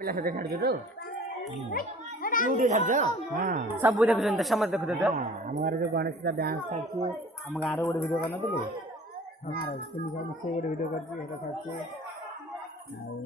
ପିଲା ସହିତ ଛାଡୁଛୁ ତୁ ୟୁଟ୍ୟୁବ ଛାଡୁଛ? ହଁ ସବୁ ଦେଖୁଛନ୍ତି ତ, ସମସ୍ତେ ଦେଖୁଛନ୍ତି ତ? ଆମ ଗାଁରେ ଯେଉଁ ଗଣେଶ ପୂଜା ଡ୍ୟାନ୍ସ ଚାଲିଛି, ଆମ ଗାଁରେ ଗୋଟେ ଭିଡ଼ିଓ କରିନଥିଲି? ଗାଁରେ ତିନି ଭାଇ ମିଶିକି ଗୋଟେ ଭିଡ଼ିଓ କରିଛି, ସେଇଟା ଚାଲିଛି। ଆଉ